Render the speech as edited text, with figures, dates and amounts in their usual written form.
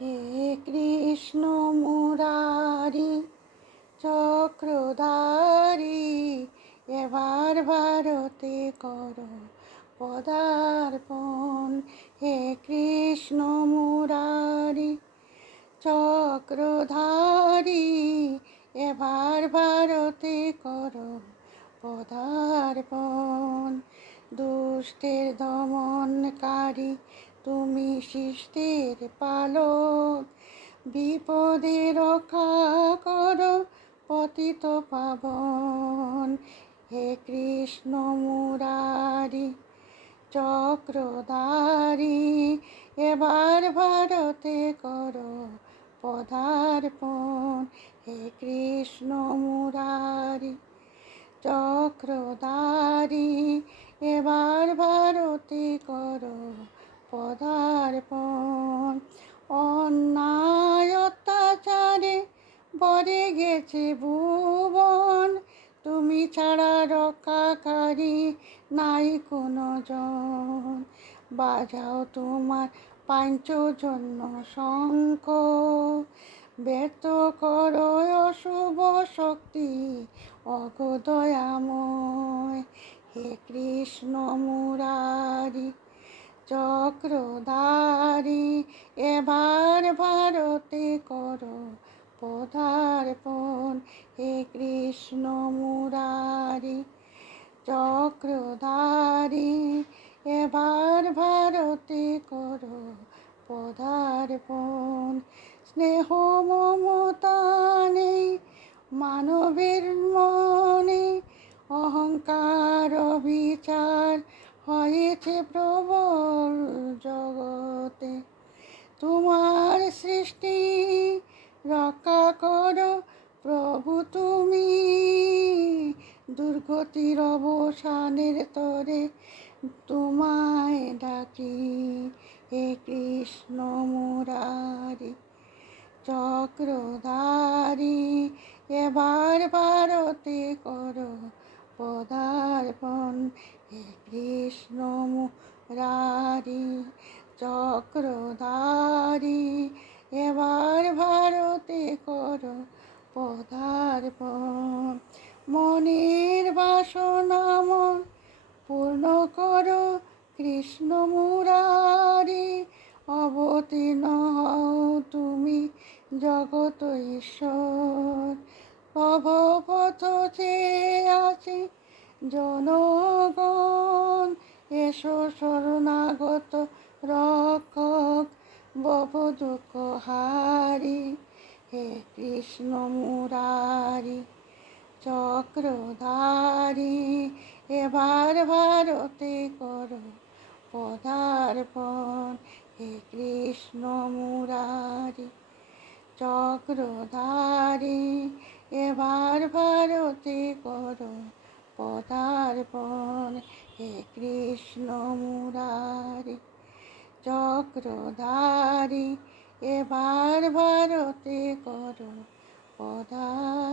হে কৃষ্ণ মুরারি চক্রধারী, এবার ভারতে করো পদার্পণ। হে কৃষ্ণ মুরারি চক্রধারী, এবার ভারতে করো পদার্পণ। দুষ্টের দমনকারী তুমি, শিষ্টের পালক, বিপদে রক্ষা করো পতিত পাবন। হে কৃষ্ণ মুরারি চক্রধারী, এবার ভারতে করো পদার্পণ। হে কৃষ্ণ মুরারি চক্রধারী, এবার ভারতে করো পদার্পণ। অন্যায় অত্যাচারে ভরে গেছে ভুবন, তুমি ছাড়া রক্ষাকারী নাই কোনো জন। বাজাও তোমার পাঞ্চজন্য শঙ্খ, ব্যর্থ করো অশুভ শক্তি অগদয়াময়। হে কৃষ্ণ মুরারি চক্রধারী, এবার ভারতে করো পদার্পণ। হে কৃষ্ণ মুরারি চক্রধারী, এবার ভারতে করো পদার্পণ। স্নেহ মমতা নেই মানবের মনে, অহংকার বিচার হয়েছে প্রবল জগতে। তোমার সৃষ্টি রক্ষা করো প্রভু তুমি, দুর্গতির অবসানের তরে তোমায় ডাকি। হে কৃষ্ণ মুরারি চক্রধারী, এবার ভারতে করো পদার্পণ। হে কৃষ্ণ মুরারি চক্রধারী, এবার ভারতে করো পদার্পণ। মনের বাসনা মন পূর্ণ করো কৃষ্ণ মুরারি, অবতীর্ণ হও তুমি জগত ঈশ্বর। ভব পথ চেয়ে আছে জনগণ, এসো শরণাগত রক্ষক ভব দুঃখ হারি। হে কৃষ্ণ মুরারি চক্রধারী, এবার ভারতে করো পদার্পণ। হে কৃষ্ণ মুরারি চক্রধারী, এবার ভারতে করো পদার্পণ। হে কৃষ্ণ মুরারি চক্রধারী, এবার ভারতে করো পদার্পণ।